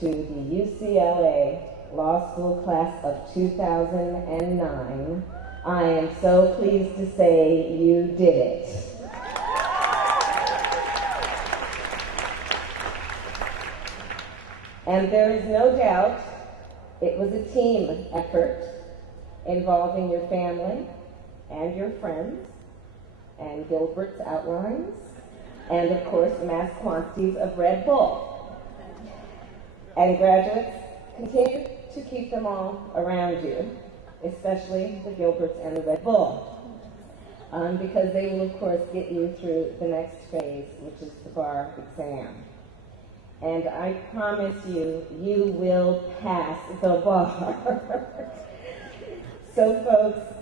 to the UCLA Law School class of 2009. I am so pleased to say you did it. And there is no doubt it was a team effort involving your family and your friends and Gilbert's outlines and, of course, mass quantities of Red Bull. And graduates, continue to keep them all around you, especially the Gilberts and the Red Bull, because they will, of course, get you through the next phase, which is the bar exam. And I promise you, you will pass the bar. So, folks,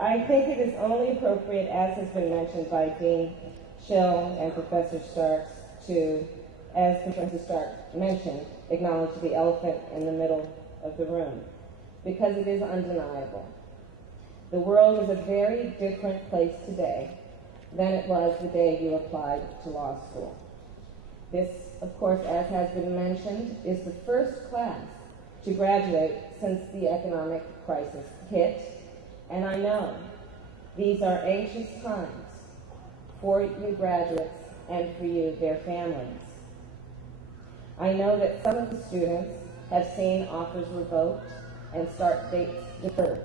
I think it is only appropriate, as has been mentioned by Dean Schill and Professor Starks, to, as Professor Starks mentioned, acknowledge the elephant in the middle of the room, because it is undeniable. The world is a very different place today than it was the day you applied to law school. This, of course, as has been mentioned, is the first class to graduate since the economic crisis hit, and I know these are anxious times for you graduates and for you, their families. I know that some of the students have seen offers revoked and start dates deferred.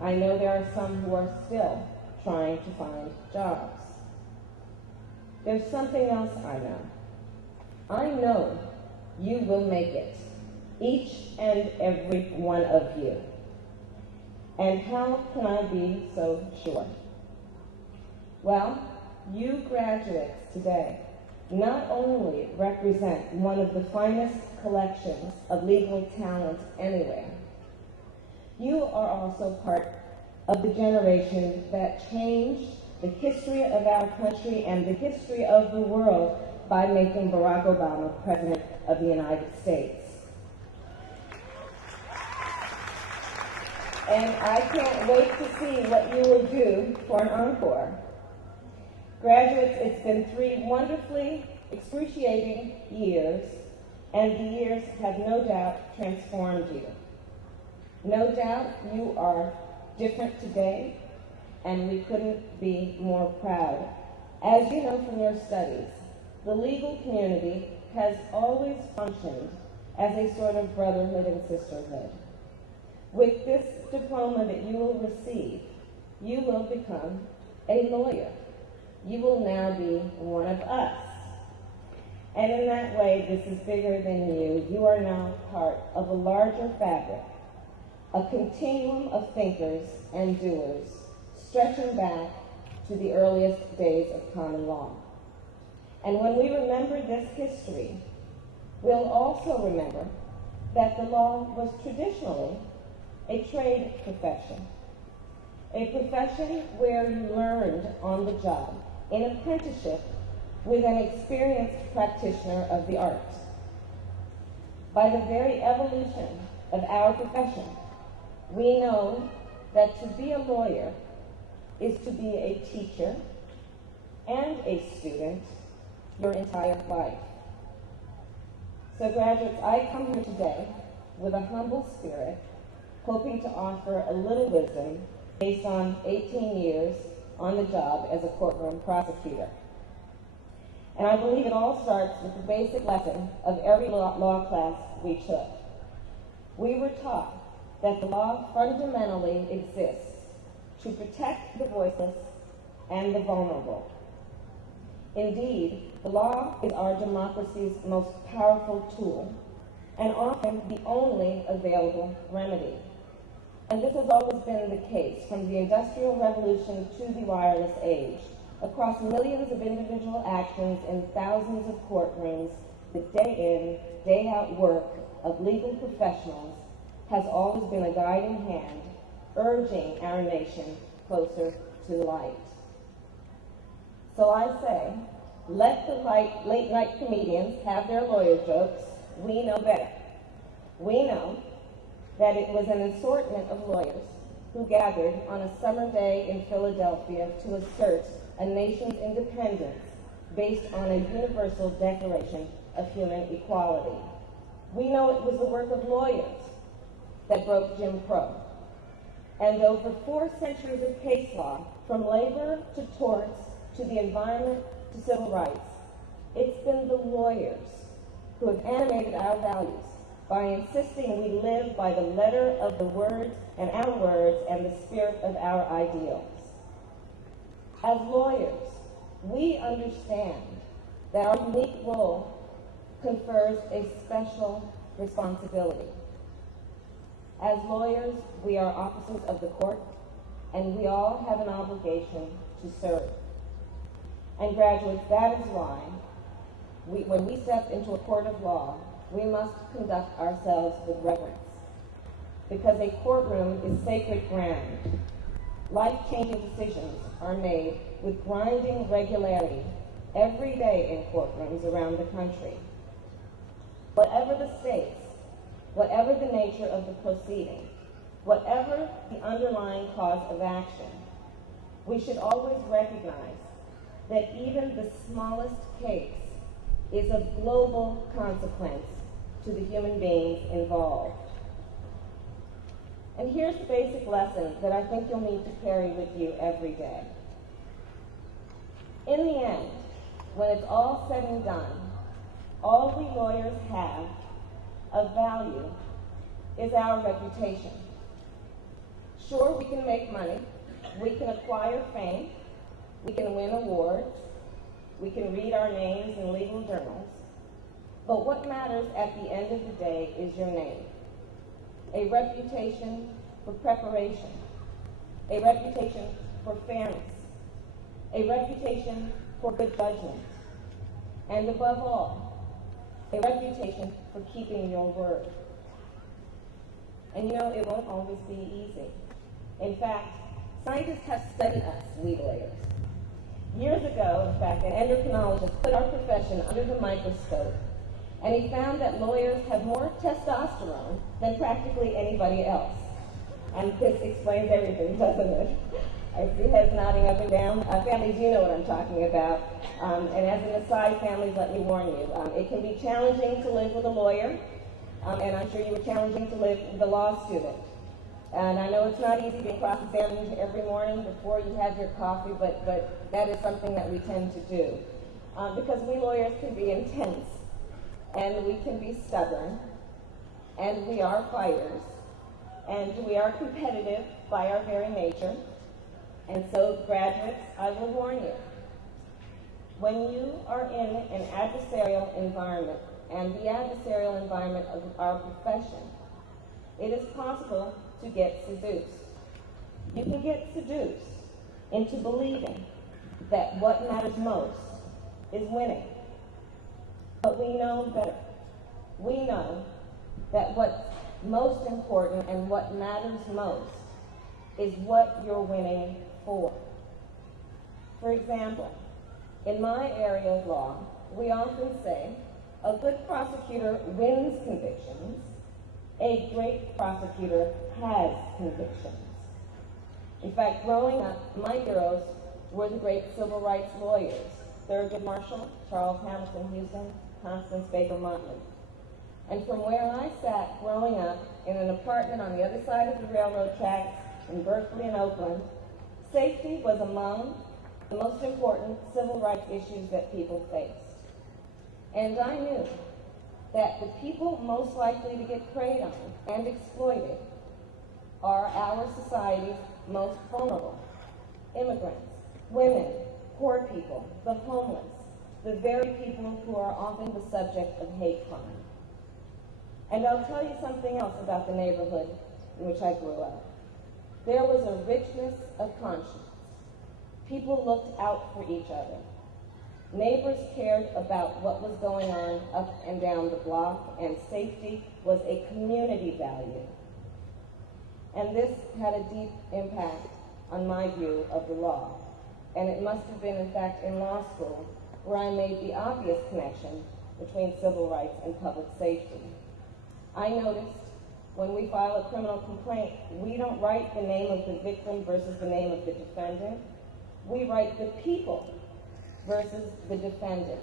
I know there are some who are still trying to find jobs. There's something else I know. I know you will make it, each and every one of you. And how can I be so sure? Well, you graduates today not only represent one of the finest collections of legal talent anywhere, you are also part of the generation that changed the history of our country and the history of the world by making Barack Obama President of the United States. And I can't wait to see what you will do for an encore. Graduates, it's been 3 wonderfully excruciating years, and the years have no doubt transformed you. No doubt you are different today, and we couldn't be more proud. As you know from your studies, the legal community has always functioned as a sort of brotherhood and sisterhood. With this diploma that you will receive, you will become a lawyer. You will now be one of us. And in that way, this is bigger than you. You are now part of a larger fabric, a continuum of thinkers and doers, stretching back to the earliest days of common law. And when we remember this history, we'll also remember that the law was traditionally a trade profession, a profession where you learned on the job, in apprenticeship with an experienced practitioner of the art. By the very evolution of our profession, we know that to be a lawyer is to be a teacher and a student your entire life. So graduates, I come here today with a humble spirit, hoping to offer a little wisdom based on 18 years on the job as a courtroom prosecutor. And I believe it all starts with the basic lesson of every law class we took. We were taught that the law fundamentally exists to protect the voiceless and the vulnerable. Indeed, the law is our democracy's most powerful tool, and often the only available remedy. And this has always been the case from the Industrial Revolution to the wireless age. Across millions of individual actions in thousands of courtrooms, the day in, day out work of legal professionals has always been a guiding hand, urging our nation closer to the light. So I say, let the late night comedians have their lawyer jokes. We know better. We know that it was an assortment of lawyers who gathered on a summer day in Philadelphia to assert a nation's independence based on a universal declaration of human equality. We know, it was the work of lawyers that broke Jim Crow. And over 4 centuries of case law, from labor to torts to the environment to civil rights, it's been the lawyers who have animated our values by insisting we live by the letter of the words and the spirit of our ideals. As lawyers, we understand that our unique role confers a special responsibility. As lawyers, we are officers of the court, and we all have an obligation to serve. And graduates, that is why when we step into a court of law, we must conduct ourselves with reverence. Because a courtroom is sacred ground. Life-changing decisions are made with grinding regularity every day in courtrooms around the country. Whatever the stakes, whatever the nature of the proceeding, whatever the underlying cause of action, we should always recognize that even the smallest case is of global consequence to the human beings involved. And here's the basic lesson that I think you'll need to carry with you every day. In the end, when it's all said and done, all we lawyers have of value is our reputation. Sure, we can make money, we can acquire fame, we can win awards, we can read our names in legal journals, but what matters at the end of the day is your name. A reputation for preparation, a reputation for fairness, a reputation for good judgment, and above all, a reputation for keeping your word. And you know, it won't always be easy. In fact, scientists have studied us, we lawyers. Years ago, in fact, an endocrinologist put our profession under the microscope, and he found that lawyers have more testosterone than practically anybody else. And this explains everything, doesn't it? I see heads nodding up and down. Families, you know what I'm talking about. And as an aside, families, let me warn you, it can be challenging to live with a lawyer, and I'm sure you were challenging to live with a law student. And I know it's not easy being cross-examined every morning before you have your coffee, but that is something that we tend to do. Because we lawyers can be intense, and we can be stubborn, and we are fighters, and we are competitive by our very nature. And so, graduates, I will warn you, when you are in an adversarial environment, and the adversarial environment of our profession, it is possible to get seduced. You can get seduced into believing that what matters most is winning. But we know better. We know that what's most important and what matters most is what you're winning for. For example, in my area of law, we often say, a good prosecutor wins convictions, a great prosecutor has convictions. In fact, growing up, my heroes were the great civil rights lawyers, Thurgood Marshall, Charles Hamilton Houston, Constance Baker Motley. And from where I sat growing up in an apartment on the other side of the railroad tracks in Berkeley and Oakland, safety was among the most important civil rights issues that people faced. And I knew that the people most likely to get preyed on and exploited are our society's most vulnerable: immigrants, women, poor people, the homeless, the very people who are often the subject of hate crime. And I'll tell you something else about the neighborhood in which I grew up. There was a richness of conscience. People looked out for each other. Neighbors cared about what was going on up and down the block, and safety was a community value. And this had a deep impact on my view of the law. And it must have been, in fact, in law school where I made the obvious connection between civil rights and public safety. I noticed when we file a criminal complaint, we don't write the name of the victim versus the name of the defendant. We write the people versus the defendant.